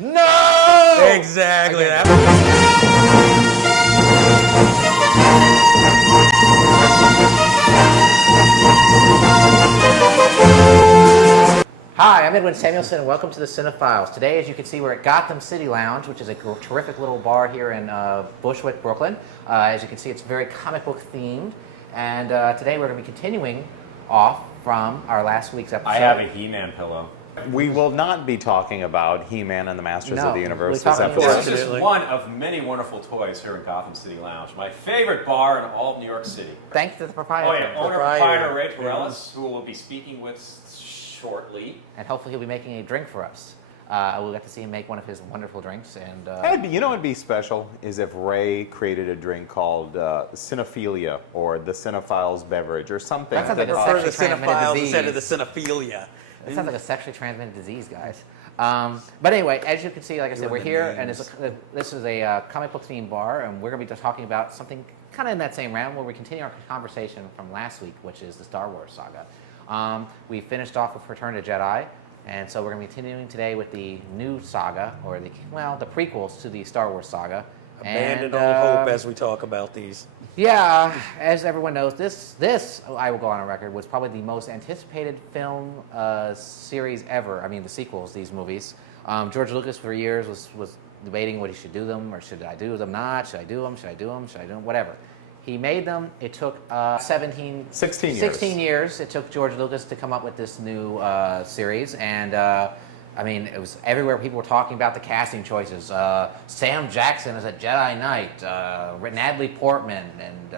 No! Exactly. Hi, I'm Edwin Samuelson, and welcome to the CineFiles. Today, as you can see, we're at Gotham City Lounge, which is a terrific little bar here in Bushwick, Brooklyn. As you can see, it's very comic book themed, and today we're going to be continuing off from our last week's episode. I have a He-Man pillow. We will not be talking about He-Man and the Masters of the Universe we'll this talk about episode. This is just one of many wonderful toys here in Gotham City Lounge. My favorite bar in all of New York City. Thanks to the proprietor. Oh yeah, owner-proprietor Ray Torellis, who we'll be speaking with shortly. And hopefully he'll be making a drink for us. We'll get to see him make one of his wonderful drinks. And You know what would be special is if Ray created a drink called Cinephilia or the CineFiles beverage or something. That sounds like a Or the sexually transmitted CineFiles disease. instead of the Cinephilia. That sounds like a sexually transmitted disease, guys. But anyway, as you can see, like I said, we're here, and this is a comic book themed bar, and we're going to be talking about something kind of in that same round where we continue our conversation from last week, which is the Star Wars saga. We finished off with Return of the Jedi, and so we're going to be continuing today with the new saga, or the prequels to the Star Wars saga. Abandon all hope as we talk about these. Yeah, as everyone knows, this I will go on a record, was probably the most anticipated film series ever. I mean, the sequels, these movies. George Lucas for years was debating what he should do them, or should I do them not? Should I do them? Should I do them? Should I do them? Whatever. He made them. It took 16 years. It took George Lucas to come up with this new series, and I mean, it was everywhere. People were talking about the casting choices. Sam Jackson as a Jedi Knight, Natalie Portman, and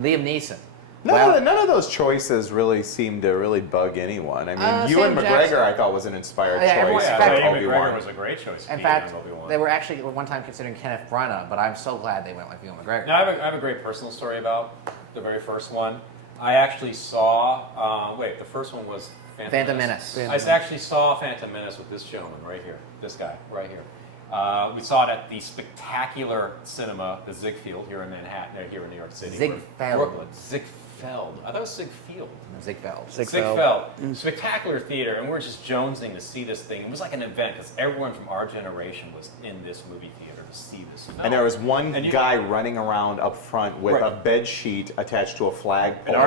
Liam Neeson. None of those choices really seemed to really bug anyone. I mean, Ewan McGregor, I thought, was an inspired choice. Ewan McGregor was a great choice. In fact, they were actually at one time considering Kenneth Branagh, but I'm so glad they went with Ewan McGregor. Now, I have a great personal story about the very first one. I actually saw. The first one was Phantom Menace. I actually saw Phantom Menace with this gentleman right here, this guy right here. We saw it at the spectacular cinema, the Ziegfeld, here in Manhattan, here in New York City. Ziegfeld. Ziegfeld. I thought it was Ziegfeld. Ziegfeld. Spectacular theater, and we're just jonesing to see this thing. It was like an event because everyone from our generation was in this movie theater to see this film. And there was one guy running around up front with a bed sheet attached to a flagpole. An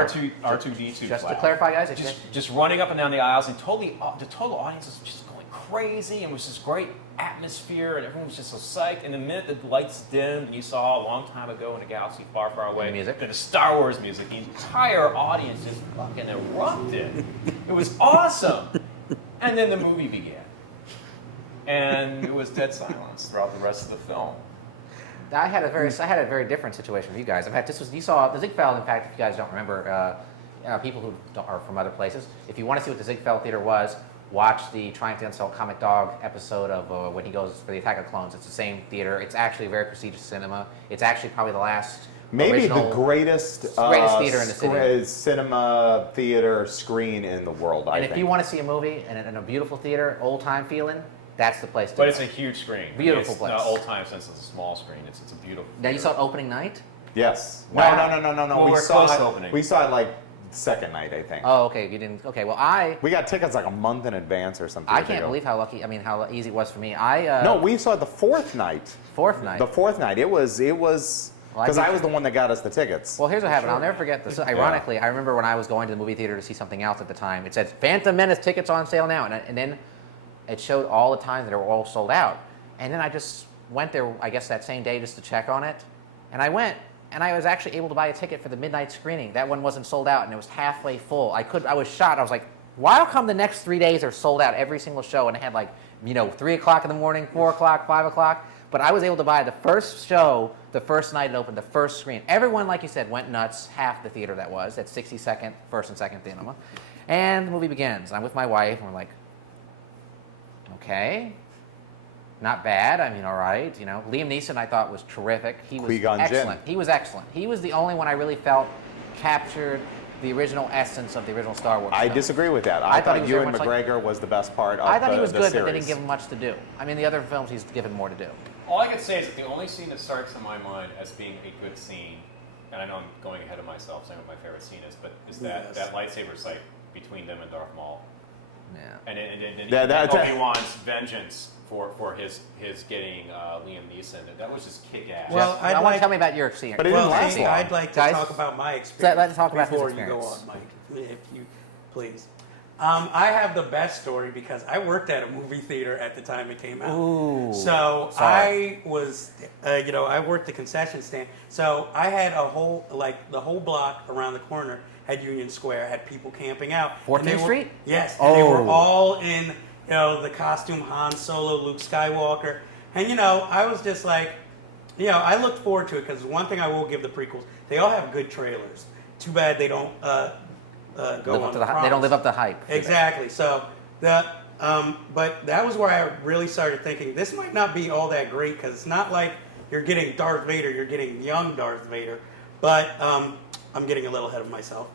R2D2 Just flag. to clarify, guys, just running up and down the aisles, and the total audience was just going crazy, and it was this great atmosphere, and everyone was just so psyched. And the minute the lights dimmed, and you saw a long time ago in a galaxy far, far away, the Star Wars music, the entire audience just fucking erupted. It was awesome. And then the movie began, and it was dead silence throughout the rest of the film. I had a very different situation with you guys. In fact, you saw the Ziegfeld. In fact, if you guys don't remember, people who are from other places, if you want to see what the Ziegfeld Theater was, watch the Trying to Unsell Comic Dog episode of when he goes for the Attack of Clones. It's the same theater. It's actually a very prestigious cinema. It's actually probably the last maybe the greatest theater in the city. Cinema theater screen in the world, I think. If you want to see a movie in a beautiful theater, old time feeling, that's the place to go. But it's a huge screen. Beautiful place. It's not old time since it's a small screen. It's a beautiful Now, you saw it opening night? Yes. Wow. No. Well, we we're saw close it. to opening. We saw it like second night, I think. Oh, okay. You didn't. Okay. Well, we got tickets like a month in advance or something. I can't believe how lucky. I mean, how easy it was for me. No, we saw it the fourth night. Fourth night. The fourth night. It was because I was the one that got us the tickets. Well, here's what happened. I'll never forget this. Ironically, I remember when I was going to the movie theater to see something else at the time. It said Phantom Menace tickets on sale now, and then it showed all the times that they were all sold out. And then I just went there, I guess that same day, just to check on it. And I went. And I was actually able to buy a ticket for the midnight screening. That one wasn't sold out, and it was halfway full. I was shocked. I was like, why come the next 3 days are sold out, every single show? And it had 3 o'clock in the morning, 4 o'clock, 5 o'clock. But I was able to buy the first show, the first night it opened, the first screen. Everyone, like you said, went nuts. Half the theater that was, at 62nd, first and second cinema. And the movie begins. I'm with my wife, and we're like, okay. Not bad. I mean, all right. Liam Neeson I thought was terrific. He was excellent. He was excellent. He was the only one I really felt captured the original essence of the original Star Wars. I disagree with that. I thought Ewan McGregor was the best part of the series. I thought he was good, but they didn't give him much to do. I mean, the other films he's given more to do. All I can say is that the only scene that starts in my mind as being a good scene, and I know I'm going ahead of myself saying what my favorite scene is, but is that lightsaber fight between them and Darth Maul. Yeah. And Obi-Wan's vengeance for his getting Liam Neeson. That was just kick ass. Well, I want to tell me about your scene. But it didn't last long. I'd like to Guys, talk about my experience let's talk about his before you go experience. on, Mike, if you please. I have the best story because I worked at a movie theater at the time it came out. Ooh, So sorry. I was, I worked the concession stand. So I had the whole block around the corner had Union Square, had people camping out. 14th Street? Yes, and they were Oh. all in, the costume Han Solo, Luke Skywalker. And, I was just like, I looked forward to it because one thing I will give the prequels, they all have good trailers. Too bad they don't go on They don't live up to hype. Exactly. So but that was where I really started thinking this might not be all that great because it's not like you're getting Darth Vader, you're getting young Darth Vader. But I'm getting a little ahead of myself.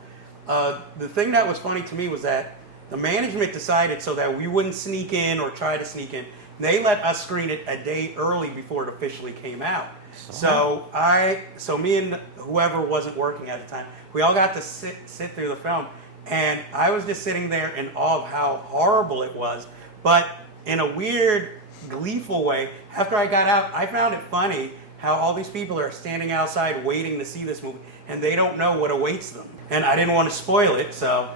The thing that was funny to me was that the management decided so that we wouldn't sneak in or try to sneak in. They let us screen it a day early before it officially came out. So me and whoever wasn't working at the time, we all got to sit through the film, and I was just sitting there in awe of how horrible it was. But in a weird, gleeful way, after I got out, I found it funny how all these people are standing outside waiting to see this movie, and they don't know what awaits them. And I didn't want to spoil it, so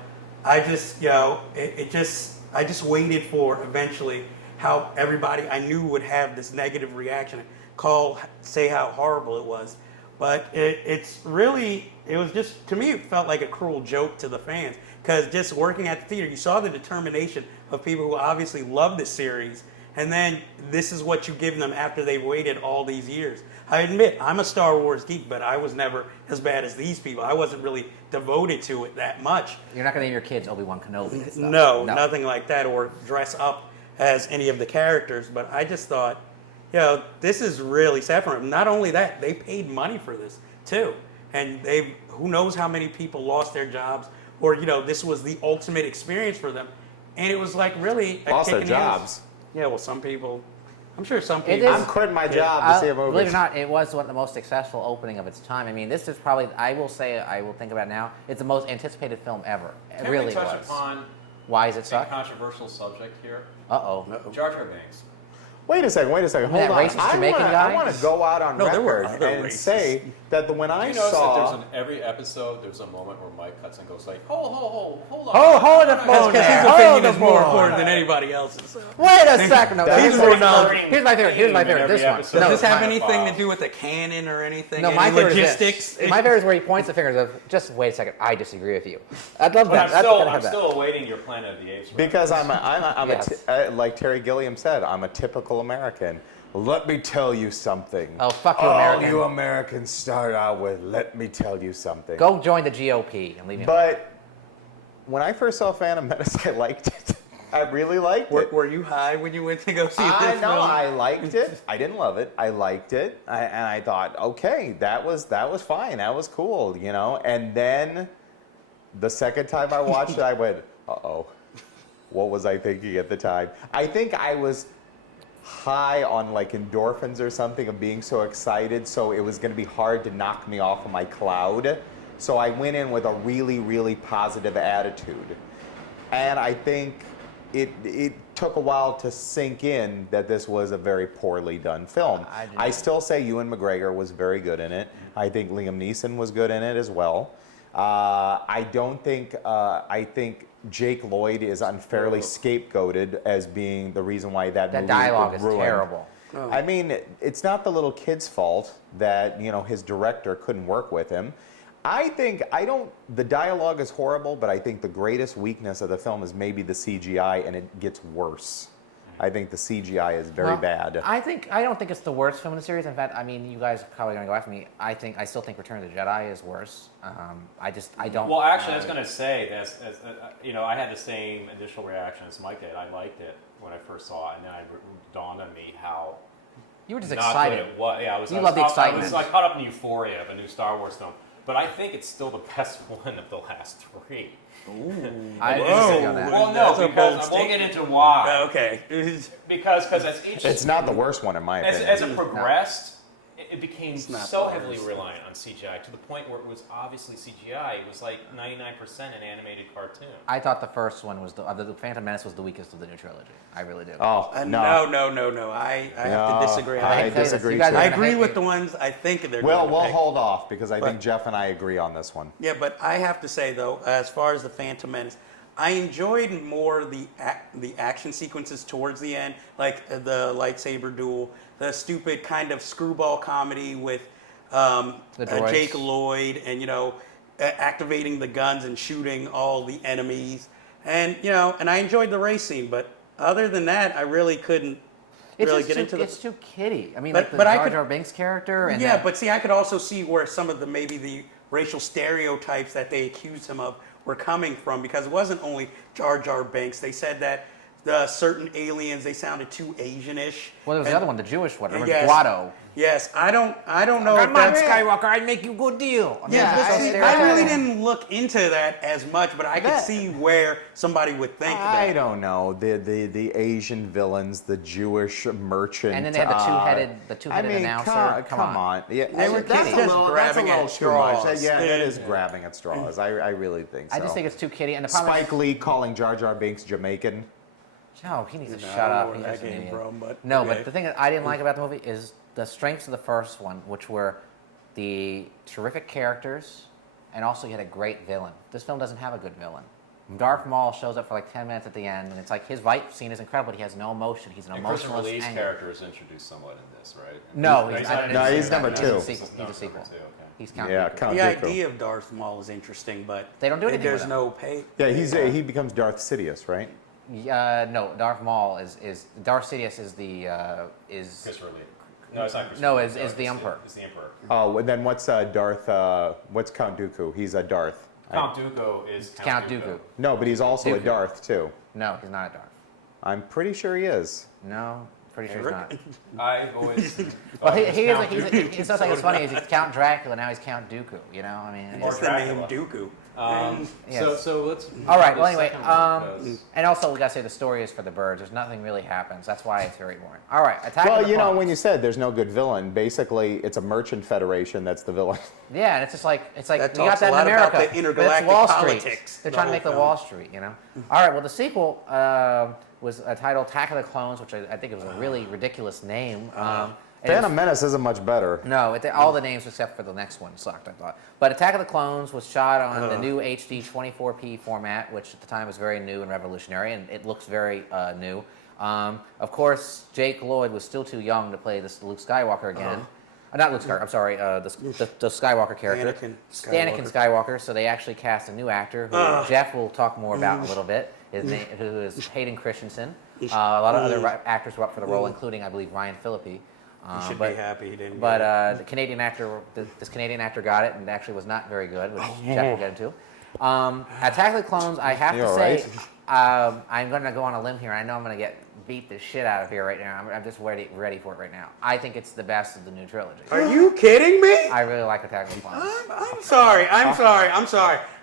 I just, I just waited for eventually how everybody I knew would have this negative reaction, say how horrible it was. But it was just, to me, it felt like a cruel joke to the fans. Because just working at the theater, you saw the determination of people who obviously love this series. And then this is what you give them after they've waited all these years. I admit, I'm a Star Wars geek, but I was never as bad as these people. I wasn't really devoted to it that much. You're not going to name your kids Obi-Wan Kenobi and stuff. No, nothing like that, or dress up as any of the characters. But I just thought, this is really sad for them. Not only that, they paid money for this too, and who knows how many people lost their jobs, or this was the ultimate experience for them, and it was like really Lost their kick in the ass. jobs. Yeah, well, some people. I'm sure some It people. is- I'm quitting my job to see a movie. Believe it or not, it was one of the most successful opening of its time. I mean, this is probably, I will think about it now, it's the most anticipated film ever. It Can really we touch was. upon Why is it a suck? controversial subject here? Uh-oh. Jar Jar Binks. Wait a second. Hold That on. racist Jamaican guy? I want to go out on No, there were record other and racists. say that when I You notice that saw. there's every episode, there's a moment where Mike cuts and goes like, hold on. Hold the That's phone because there. his Hold opinion the is more phone. important than anybody else's. Wait a second. No, He's here's more my knowledgeable. Here's my favorite. This one. Every episode. Does this have my- anything to do with the canon or anything? No, Any my favorite logistics? is this. My favorite is where he points the fingers of, just wait a second, I disagree with you. I'd love But that. I'm That's still, gotta I'm have that. still awaiting your Planet of the Apes. Because Yes. like Terry Gilliam said, I'm a typical American. Let me tell you something. Oh, fuck you, All American. you Americans start out with, let me tell you something. Go join the GOP and leave me alone. But when I first saw Phantom Menace, I liked it. I really liked it. Were you high when you went to go see I this know, film? I liked it. I didn't love it. I liked it, and I thought, okay, that was fine. That was cool, And then the second time I watched it, I went, uh-oh, what was I thinking at the time? I think I was high on like endorphins or something of being so excited, so it was going to be hard to knock me off of my cloud. So I went in with a really, really positive attitude, and I think it took a while to sink in that this was a very poorly done film. I still say Ewan McGregor was very good in it. I think Liam Neeson was good in it as well. I think Jake Lloyd is unfairly scapegoated as being the reason why that movie dialogue was is ruined. terrible. Oh. I mean, it's not the little kid's fault that, his director couldn't work with him. The dialogue is horrible, but I think the greatest weakness of the film is maybe the CGI, and it gets worse. I think the CGI is very bad. I don't think it's the worst film in the series. In fact, I mean, you guys are probably going to go after me. I still think Return of the Jedi is worse. I don't. Well, actually, I was going to say that, I had the same initial reaction as Mike did. I liked it when I first saw it, and then it dawned on me how you were just not excited. good it was. Yeah, You love the excitement. I was caught up in euphoria of a new Star Wars film. But I think it's still the best one of the last three. I Whoa. disagree on that. Well, That's no, a bold because I won't get statement. into why. Okay. Because as each It's not the worst one in my opinion. as it progressed, it became It's not so the heavily worst. reliant on CGI to the point where it was obviously CGI. It was like 99% an animated cartoon. I thought the first one was the Phantom Menace was the weakest of the new trilogy. I really do. Oh, No. I have to disagree. I hate to say this, disagree you guys too. are I gonna agree hate with me. the ones I think they're Well, going to we'll pick. hold off because I think But- Jeff and I agree on this one. Yeah, but I have to say though, as far as the Phantom Menace, I enjoyed more the action sequences towards the end, like the lightsaber duel, the stupid kind of screwball comedy with droids. Jake Lloyd, and activating the guns and shooting all the enemies, and and I enjoyed the race scene. But other than that, I really couldn't really get into It's too kiddie. I mean, But- like the but I Jar could- Jar Binks character. And Yeah, that- but see, I could also see where some of the maybe the racial stereotypes that they accused him of were coming from, because it wasn't only Jar Jar Binks. They said that the certain aliens, they sounded too Asian-ish. well, there was And- the other one, the Jewish one. Remember Yes. Guado? Yes, I don't know. I'm if not that's- Skywalker. I'd make you a good deal. I mean, Yeah, it's just I stereotyping. really didn't look into that as much, but I could That- see where somebody would think I that. don't know the Asian villains, the Jewish merchant, And then they had the two-headed announcer. Come on. Yeah, They were that's kidding. a little, Grabbing that's a little at too much. straws. Yeah, that is Yeah. grabbing at straws. I really think so. I just think it's too kiddie. And the problem Spike Lee calling Jar Jar Binks Jamaican. no, he needs to No, shut I don't know up. where He's that just an came idiot. from, but No, okay. but the thing that I didn't like about the movie is the strengths of the first one, which were the terrific characters, and also you had a great villain. This film doesn't have a good villain. Darth Maul shows up for like 10 minutes at the end, and it's like his fight scene is incredible, but he has no emotion. He's an And Christopher emotionless Lee's anger. character is introduced somewhat in this, right? No, He's he's, not- No, he's number He's two. a This sequel. is He's number a sequel. two, okay. He's Count Yeah, Dooku. Count The Dooku. idea of Darth Maul is interesting, but They don't do anything there's with no pay. Yeah, he becomes Darth Sidious, right? No, Darth Maul is Darth Sidious is the is Christopher Lee. No, it's not Christopher No, Lee. is Sorry, the Emperor. It's the Emperor. Oh, and then what's Darth? What's Count Dooku? He's a Darth. Count Dooku is Count Dooku. No, but he's also a Dooku. Darth too. No, he's not a Darth. I'm pretty sure he is. No, pretty sure he's not. I've always. Well, thought he it was is. Count He's Dooku. it's just like it's funny. He's Count Dracula. Now he's Count Dooku. You know, I mean. Or Just the name Dracula. Dooku. Yes. So let's. All right. the Well, anyway, second one, 'cause- and also we gotta say the story is for the birds. There's nothing really happens. That's why it's very boring. All right, Attack of Well, the you know, Clones. when you said there's no good villain, basically it's a merchant federation that's the villain. Yeah, and it's just like That you got talks that a in lot about America. the but it's intergalactic Wall Street. politics, They're the trying to whole make the film. Wall Street. You know. All right. Well, the sequel was titled Attack of the Clones, which I think it was a really ridiculous name. And Phantom Menace isn't much better. No, all the names except for the next one sucked, I thought. But Attack of the Clones was shot on the new HD 24p format, which at the time was very new and revolutionary, and it looks very new. Of course, Jake Lloyd was still too young to play this Luke Skywalker again. Not Luke Skywalker, I'm sorry, the Skywalker character. Anakin Skywalker, so they actually cast a new actor, who Jeff will talk more about in a little bit, who is Hayden Christensen. A lot of other actors were up for the role, including, I believe, Ryan Phillippe. You should but- be happy he didn't. But get it. the Canadian actor, this Canadian actor got it, and actually was not very good, which Jeff will get into. Attack of the Clones, I have You to all say, right? I'm going to go on a limb here. I know I'm going to get beat the shit out of here right now. I'm just ready for it right now. I think it's the best of the new trilogy. Are you kidding me? I really like Attack of the Clones. I'm sorry.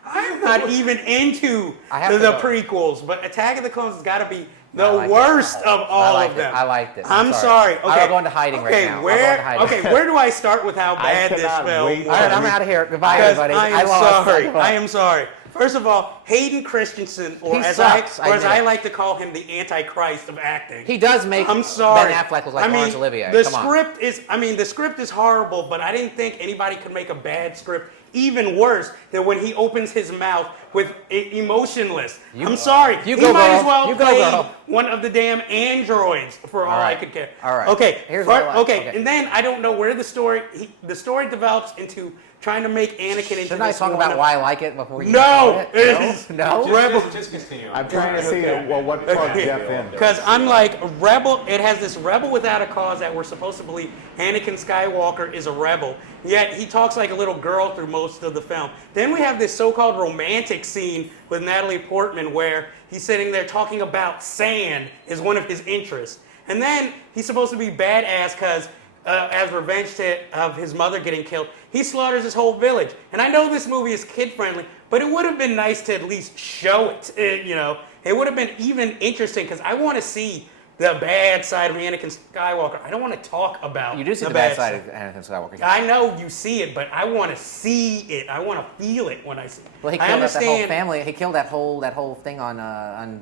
I'm not even into I have the to go. prequels, but Attack of the Clones has got to be I the liked it. worst of all of them. I liked it. I'm sorry. Okay. I'll go into hiding right now. I'll go into hiding. Where do I start with how bad this cannot film wait. was? All right, I'm out of here. Goodbye, Because everybody. I am lost. sorry. Goodbye. I am sorry. First of all, Hayden Christensen, or He as sucks, I admit it. like to call him, the Antichrist of acting. He does make I'm sorry. Ben Affleck look like I mean, Laurence Olivier. The Come on. script is horrible, but I didn't think anybody could make a bad script even worse than when he opens his mouth with emotionless. I'm sorry. You he go, might girl. as well You go, play girl. one of the damn androids for all I right. could care. All right. Okay. Here's what I like. okay. Okay. And then I don't know where the story develops into trying to make Anakin into Shouldn't I this talk one about of- why I like it before you No! it? No? No? Rebel. Just continue. I'm trying to see what plugged Jeff in. Because I'm like, Rebel, it has this rebel without a cause that we're supposed to believe Anakin Skywalker is a rebel. Yet he talks like a little girl through most of the film. Then we have this so-called romantic scene with Natalie Portman where he's sitting there talking about sand is one of his interests. And then he's supposed to be badass because as revenge of his mother getting killed, he slaughters his whole village. And I know this movie is kid-friendly, but it would have been nice to at least show it. It would have been even interesting because I want to see the bad side of Anakin Skywalker. I don't want to talk about You do see the the bad side of Anakin Skywalker. I know you see it, but I want to see it. I want to feel it when I see it. Well, he I killed that whole understand. family. He killed that whole thing on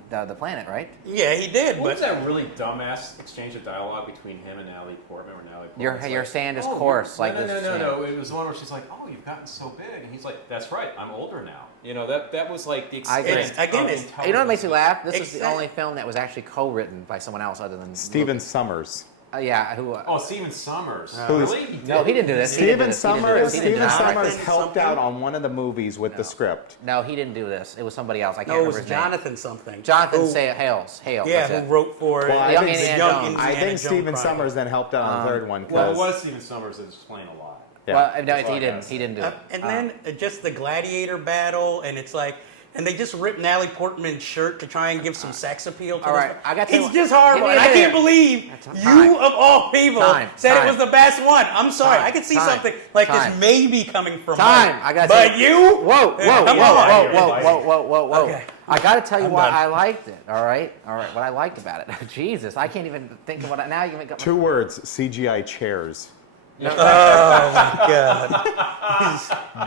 the planet, right? Yeah, he did. What was But that really dumbass exchange of dialogue between him and Natalie Portman? Where Natalie Your Portman's your like, sand is "Oh, coarse, you're-" like no, this. no. It was the one where she's like, "Oh, you've gotten so big," and he's like, "That's right, I'm older now." You know, that was like the I agree. extent. Again, of it's- intelligence. You know what makes me laugh? This is the Exact- only film that was actually co-written by someone else other than Steven Summers. Yeah, who? Oh, Stephen Summers. Who's- Really? No, he didn't do this. He didn't do Steven this. He didn't do Summers. this. He didn't do Steven this. Jonathan Summers helped something? out on one of the movies with the script. No, he didn't do this. It was somebody else. I can't no, it remember was his name. Jonathan something. Jonathan Who- Hales. Yeah, that's who it. wrote for Well, I Young think- Indiana Young Jones. Indiana I think Jones Steven Project. Summers then helped out on the third one. Well, it 'cause- was Stephen Summers that explained a lot. yeah. Well, no, That's all he I didn't. got. He didn't do it. And then just the gladiator battle, and it's like, and they just ripped Natalie Portman's shirt to try and give some sex appeal to All this. right, I got to It's tell- just horrible, give me and a I can't minute. believe Time. you of all people said Time. it was the best one. I'm sorry, Time. I could see Time. something like Time. this maybe coming from Time. Mike. I got. But you, Whoa, whoa, Come whoa, on. whoa. Okay. I got to tell you I'm why done. I liked it. All right. What I liked about it. Jesus, I can't even think of what. Now you make up. 2 words: CGI chairs.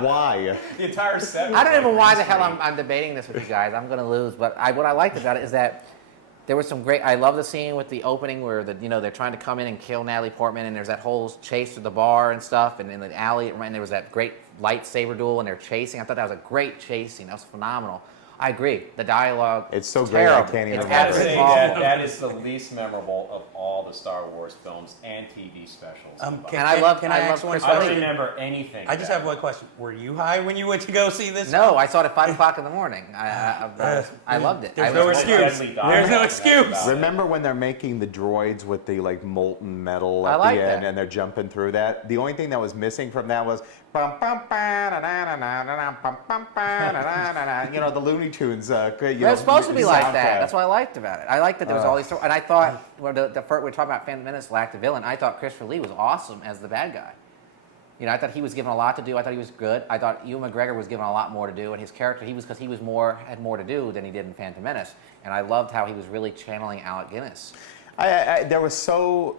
Why? The entire set. I don't was even know like why the green hell screen. I'm debating this with you guys. I'm going to lose. But what I liked about it is that there was some great. I love the scene with the opening where they're trying to come in and kill Natalie Portman, and there's that whole chase through the bar and stuff, and in the alley, and there was that great lightsaber duel, and they're chasing. I thought that was a great chase scene. That was phenomenal. I agree. The dialogue. It's so is great, I terrible. can't even It's I gotta absolutely say awful. that is the least memorable of all the Star Wars films and TV specials. Can I love ask one Chris I don't question? remember anything. I just about have one question. Were you high when you went to go see this? No, I saw it at 5 o'clock in the morning. I loved it. There's I no was- excuse. Deadly dialogue, There's no that's excuse. about it. Remember when they're making the droids with the like molten metal I at like the end that. and they're jumping through that? The only thing that was missing from that was you know, the Looney Tunes. It's supposed to be like that. soundtrack. That's what I liked about it. I liked that there was all these, and I thought when the first we're talking about Phantom Menace lacked a villain. I thought Christopher Lee was awesome as the bad guy. You know, I thought he was given a lot to do. I thought he was good. I thought Ewan McGregor was given a lot more to do, and his character because he was had more to do than he did in Phantom Menace. And I loved how he was really channeling Alec Guinness. There was so.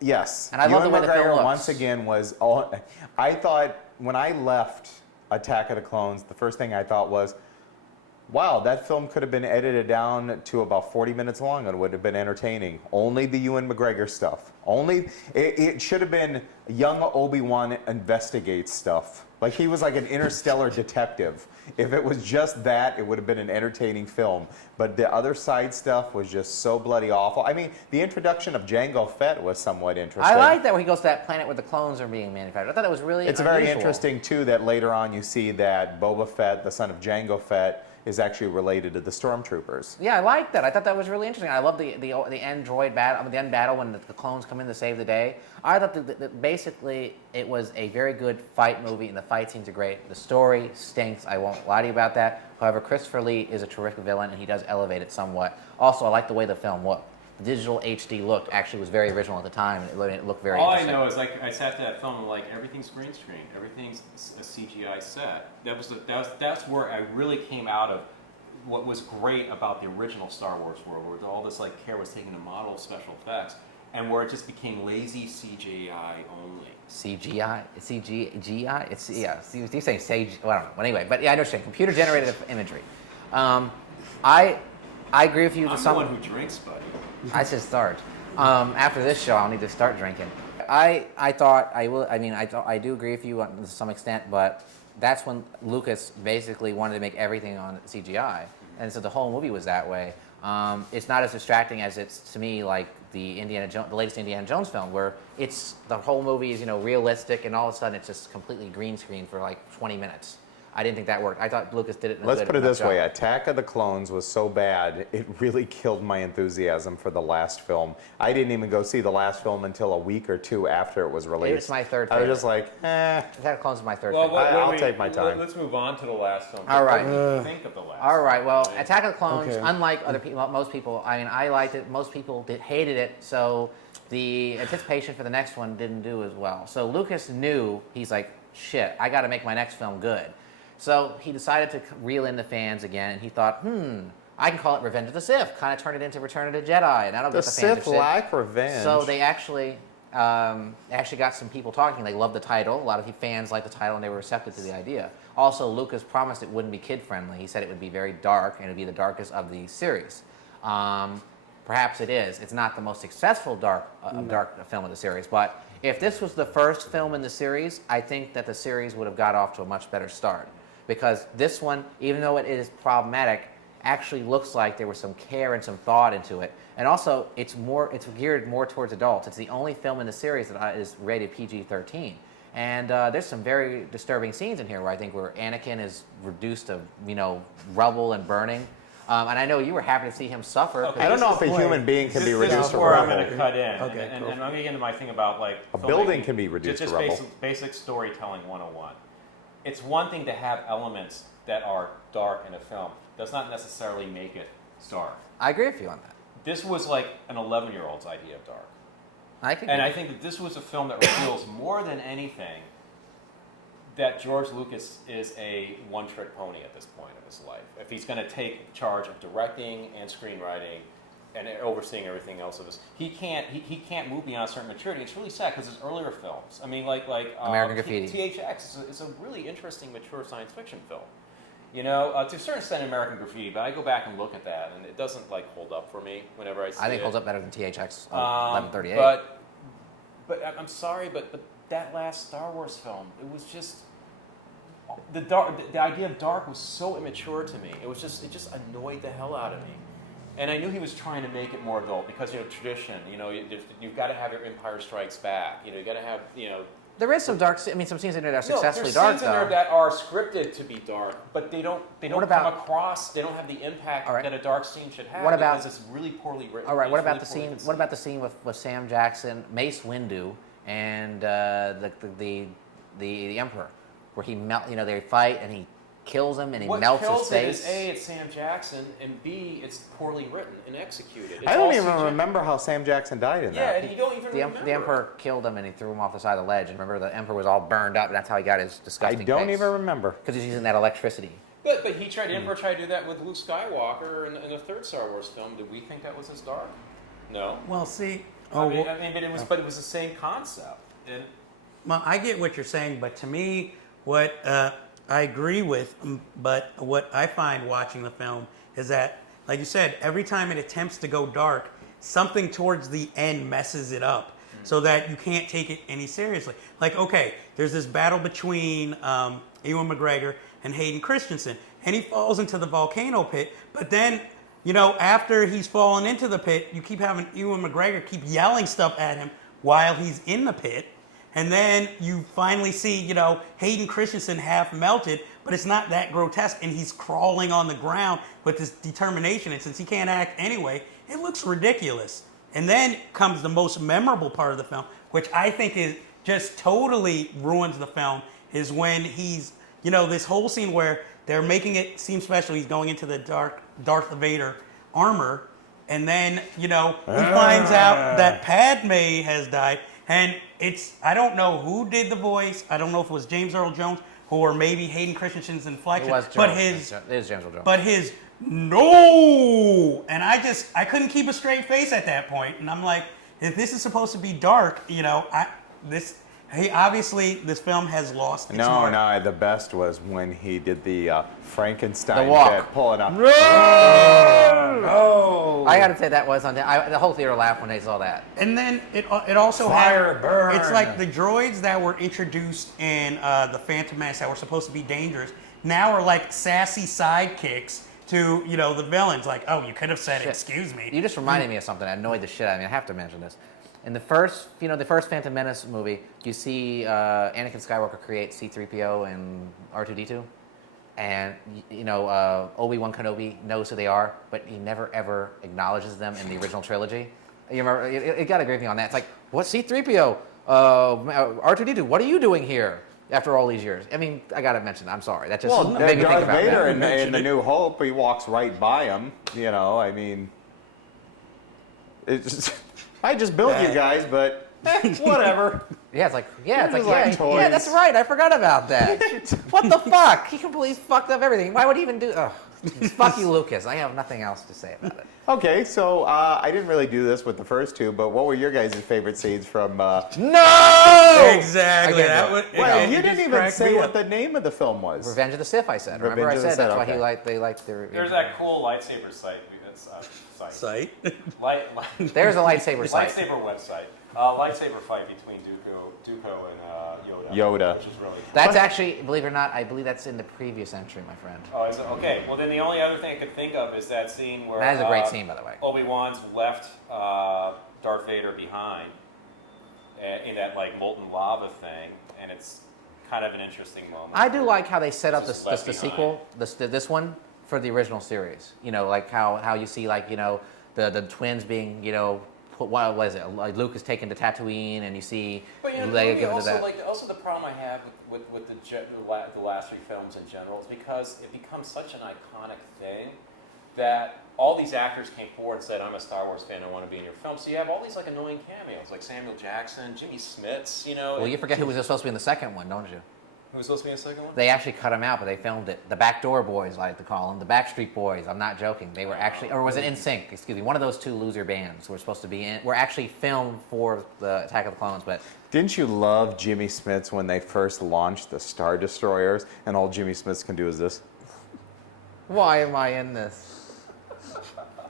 Yes. And I love the Ewan way the film McGregor looks. once again was all. I thought when I left Attack of the Clones, the first thing I thought was, wow, that film could have been edited down to about 40 minutes long and it would have been entertaining. Only the Ewan McGregor stuff. It should have been young Obi-Wan investigates stuff. Like he was like an interstellar detective. If it was just that, it would have been an entertaining film. But the other side stuff was just so bloody awful. I mean, the introduction of Jango Fett was somewhat interesting. I like that when he goes to that planet where the clones are being manufactured. I thought that was really It's very unusual. interesting, too, that later on you see that Boba Fett, the son of Jango Fett, is actually related to the Stormtroopers. Yeah, I like that. I thought that was really interesting. I love the end droid battle, the end battle when the clones come in to save the day. I thought that basically it was a very good fight movie, and the fight scenes are great. The story stinks. I won't lie to you about that. However, Christopher Lee is a terrific villain, and he does elevate it somewhat. Also, I like the way the film looked. The digital HD look actually was very original at the time, and it looked very All I interesting. know is like I sat to that film and like everything's green screen, everything's a CGI set. That's where I really came out of what was great about the original Star Wars world, where all this like care was taken to model special effects, and where it just became lazy CGI only. CGI? CGI? It's, yeah, you're saying sage, well, I don't know. But anyway, but yeah, I understand. Computer generated imagery. I agree with you to I'm the some one who drinks, buddy. I should start. After this show, I'll need to start drinking. I do agree with you to some extent, but that's when Lucas basically wanted to make everything on CGI, and so the whole movie was that way. It's not as distracting as it's to me like the latest Indiana Jones film, where the whole movie is realistic, and all of a sudden it's just completely green screen for like 20 minutes. I didn't think that worked. I thought Lucas did it in a Let's good put it enough this way, job. Attack of the Clones was so bad, it really killed my enthusiasm for the last film. I didn't even go see the last film until a week or two after it was released. It's my third I was favorite. just like, Attack of Clones is my third Well, favorite. I'll take my time. Let's move on to the last film. All right. What do you think of the last? All right. Well, film? Attack of the Clones, Okay. unlike other people, most people. I mean, I liked it. Most people hated it. So the anticipation for the next one didn't do as well. So Lucas knew, he's like, shit, I got to make my next film good. So he decided to reel in the fans again, and he thought, I can call it Revenge of the Sith. Kind of turn it into Return of the Jedi, and that'll The get the fans Sith interested. lack revenge. So they actually got some people talking. They love the title. A lot of fans like the title, and they were receptive to the idea. Also, Lucas promised it wouldn't be kid-friendly. He said it would be very dark, and it would be the darkest of the series. Perhaps it is. It's not the most successful dark film of the series, but if this was the first film in the series, I think that the series would have got off to a much better start. Because this one, even though it is problematic, actually looks like there was some care and some thought into it. And also, it's geared more towards adults. It's the only film in the series that is rated PG-13. And there's some very disturbing scenes in here where I think where Anakin is reduced to, rubble and burning. And I know you were happy to see him suffer. Okay. I don't know if a Wait. human being can be This reduced is to where I'm rubble. going to cut in, Okay, and cool. I'm going to get into my thing about like A filmmaking. building can be reduced just to rubble. basic storytelling 101. It's one thing to have elements that are dark in a film. Does not necessarily make it dark. I agree with you on that. This was like an 11-year-old's idea of dark. And I think that this was a film that reveals more than anything that George Lucas is a one-trick pony at this point of his life. If he's going to take charge of directing and screenwriting and overseeing everything else of this, he can't move beyond a certain maturity. It's really sad because his earlier films, I mean, like American Graffiti. THX is a really interesting, mature science fiction film. To a certain extent, American Graffiti, but I go back and look at that, and it doesn't hold up for me whenever I see it. I think it holds up better than THX 1138. But I'm sorry, but that last Star Wars film, it was just the idea of dark was so immature to me. It just annoyed the hell out of me. And I knew he was trying to make it more adult because tradition. You've got to have your Empire Strikes Back. You got to have There is some dark. Some scenes in there that are successfully there's dark, scenes in there though. that are scripted to be dark, but they don't What about- come across. They don't have the impact All right. that a dark scene should have. What about- because it's really poorly written. All right. What It's about really the poorly scene? conceived. What about the scene with Sam Jackson, Mace Windu, and the Emperor, where he they fight and he kills him and he What melts his kills it face. is A, it's Sam Jackson, and B, it's poorly written and executed. It's I don't all even CGI. remember how Sam Jackson died in Yeah, that. and you don't even remember. The Emperor killed him and he threw him off the side of the ledge. And remember, the Emperor was all burned up, and that's how he got his I disgusting don't face. even remember. Because he's using that electricity. But the Emperor tried to do that with Luke Skywalker in the third Star Wars film. Did we think that was as dark? No. Well, see, But it was the same concept. And well, I get what you're saying, but to me, what I agree with, but what I find watching the film is that, like you said, every time it attempts to go dark, something towards the end messes it up so that you can't take it any seriously. Like, okay, there's this battle between Ewan McGregor and Hayden Christensen, and he falls into the volcano pit, but then, after he's fallen into the pit, you keep having Ewan McGregor keep yelling stuff at him while he's in the pit. And then you finally see, Hayden Christensen half melted, but it's not that grotesque, and he's crawling on the ground with this determination. And since he can't act anyway, it looks ridiculous. And then comes the most memorable part of the film, which I think is just totally ruins the film, is when he's, this whole scene where they're making it seem special. He's going into the Darth Vader armor, and then, he finds out that Padme has died. And I don't know who did the voice. I don't know if it was James Earl Jones or maybe Hayden Christensen's inflection. It was Jones. It is James Earl Jones. But his no, and I couldn't keep a straight face at that point. And I'm like, if this is supposed to be dark, obviously this film has lost its mark. No, the best was when he did the Frankenstein The walk. bit, pulling up. Oh, I got to say that was on the whole theater laughed when they saw that. And then it also Fire had burn. It's like the droids that were introduced in the Phantom Menace that were supposed to be dangerous now are like sassy sidekicks to the villains. Like, oh, you could have said, Shit. "Excuse me." You just reminded me of something that annoyed the shit out of me. I have to mention this. In the first Phantom Menace movie, you see Anakin Skywalker create C-3PO and R2-D2, and Obi-Wan Kenobi knows who they are, but he never ever acknowledges them in the original trilogy. You remember? It got a great thing on that. It's like, what C-3PO, R2-D2? What are you doing here after all these years? I mean, I gotta mention. I'm sorry. That just made me think Darth about Vader that. in The New Hope, he walks right by him. I mean, it's just, I just built you guys, but Whatever. Yeah, it's like was like toys. yeah, that's right. I forgot about that. What the fuck? He completely fucked up everything. Why would he even do? Ugh. Fuck you, Lucas. I have nothing else to say about it. Okay, so I didn't really do this with the first two, but what were your guys' favorite scenes from? No! Exactly. Again, That no. would, Well, you just didn't even cracked say me what up. the name of the film was. Revenge of the Sith, I said. Revenge Remember I of the said that's Sith, why okay. they liked their... There's that cool lightsaber site. That's site. Sight. There's a lightsaber site. Lightsaber website. Lightsaber fight between Dooku and Yoda. Which is really cool. That's actually, believe it or not, I believe that's in the previous entry, my friend. Oh, is it? Okay. Well, then the only other thing I could think of is that scene where That is a great scene, by the way. Obi-Wan's left Darth Vader behind in that like molten lava thing, and it's kind of an interesting moment. I do like how they set up Just the left behind. sequel, this one, for the original series. You know, like how you see, like, you know, the twins being, you know, what was it? Like Luke is taken to Tatooine, and you see But you know, the Leia movie given to also, that. like, also the problem I have with the last three films in general is because it becomes such an iconic thing that all these actors came forward and said, "I'm a Star Wars fan. I want to be in your film." So you have all these like annoying cameos, like Samuel Jackson, Jimmy Smits. You know, Well, you forget who was supposed to be in the second one, don't you? who was supposed to be in the second one? They actually cut him out, but they filmed it. The Backdoor Boys, I like to call them. The Backstreet Boys. I'm not joking. They were actually, or was it NSYNC? Excuse me. One of those two loser bands were supposed to be in. Were actually filmed for the Attack of the Clones, but Didn't you love Jimmy Smits when they first launched the Star Destroyers, and all Jimmy Smits can do is this? why am I in this?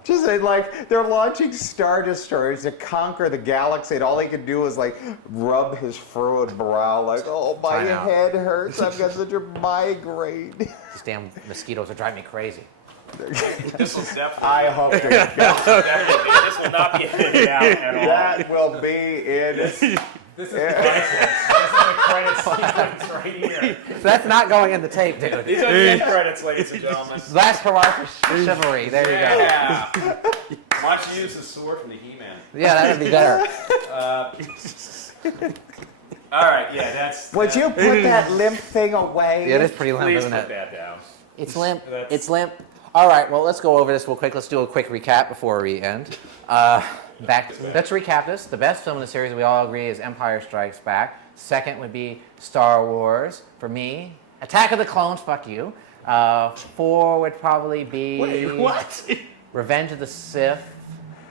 Just like they're launching Star Destroyers to conquer the galaxy, and all he could do was like rub his furrowed brow, like, "Oh, my Time out. head hurts. I've got such a migraine." These damn mosquitoes are driving me crazy. This will definitely. I hope to God Definitely. This will not be edited out at all. that will be in. This is the credits. This is the credit sequence right here. So that's not going in the tape, dude. These are the end credits, ladies and gentlemen. Last hurrah for chivalry. There you go. Yeah. Why don't you use the sword from the He-Man? Yeah, that would be better. All right. Yeah, that's. Would you put that limp thing away? Yeah, it is pretty limp, Please isn't put it? that down. It's limp. That's- It's limp. All right, well, let's go over this real quick. Let's do a quick recap before we end. Let's recap this. The best film in the series, we all agree, is Empire Strikes Back. Second would be Star Wars. For me, Attack of the Clones, fuck you. 4 would probably be Wait, what? Revenge of the Sith,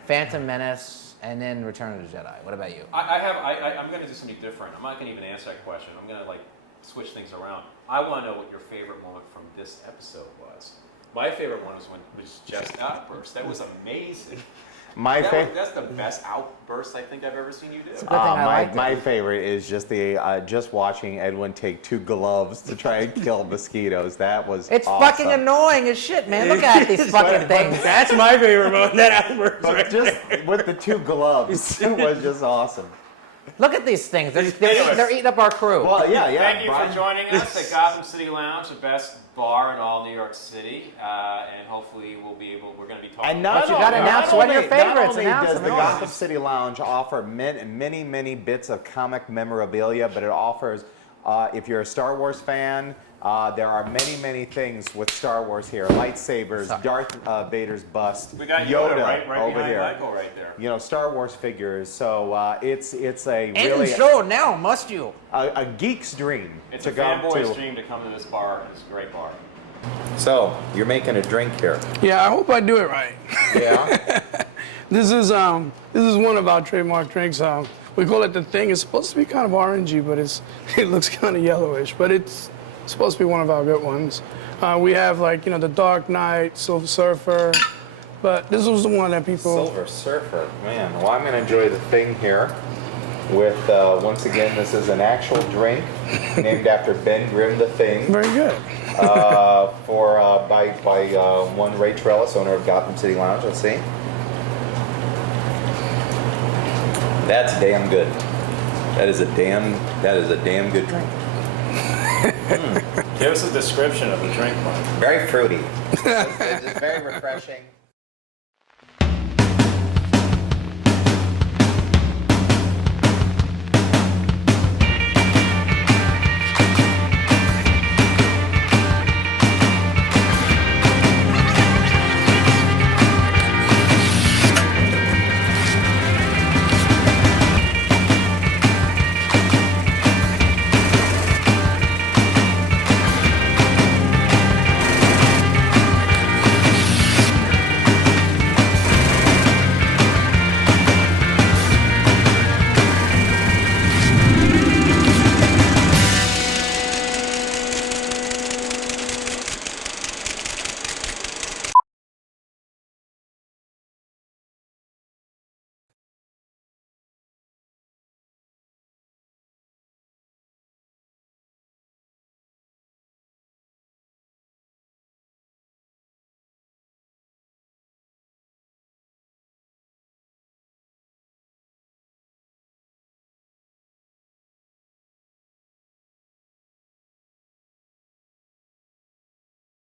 Phantom Menace, and then Return of the Jedi. What about you? I'm going to do something different. I'm not going to even answer that question. I'm going to like switch things around. I want to know what your favorite moment from this episode was. My favorite one was Jeff's outburst. That was amazing. That's the best outburst I think I've ever seen you do. Good thing I liked it. My favorite is just just watching Edwin take 2 gloves to try and kill mosquitoes. That was It's awesome. fucking annoying as shit, man. Look at these fucking things. That's my favorite moment. That outburst But right just with the 2 gloves, it was just awesome. Look at these things. They're eating up our crew. Well, yeah. Thank you Brian. for joining us at Gotham City Lounge, the best bar in all New York City, and hopefully we're going to be talking. And But you gotta announce one of your favorites. Not only Announce does them. the Gotham City Lounge offer many bits of comic memorabilia, but it offers, if you're a Star Wars fan, there are many things with Star Wars here. Lightsabers, Sorry. Darth Vader's bust, We got Yoda, right over behind here. Michael right there. You know, Star Wars figures. So it's a really And so now must you. a geek's dream It's to a go fanboy's to. dream to come to this bar. It's a great bar. So you're making a drink here. Yeah, I hope I do it right. Yeah. This is one of our trademark drinks. We call it the Thing. It's supposed to be kind of orangey, but it looks kind of yellowish. But it's supposed to be one of our good ones. We have the Dark Knight, Silver Surfer, but this was the one that people. Silver Surfer, man. Well, I'm going to enjoy the Thing here. With once again, this is an actual drink named after Ben Grimm, the Thing. Very good. By one Ray Trellis, owner of Gotham City Lounge. Let's see. That's damn good. That is a damn good drink. Give us a description of the drink, Mike. Very fruity. It's very refreshing.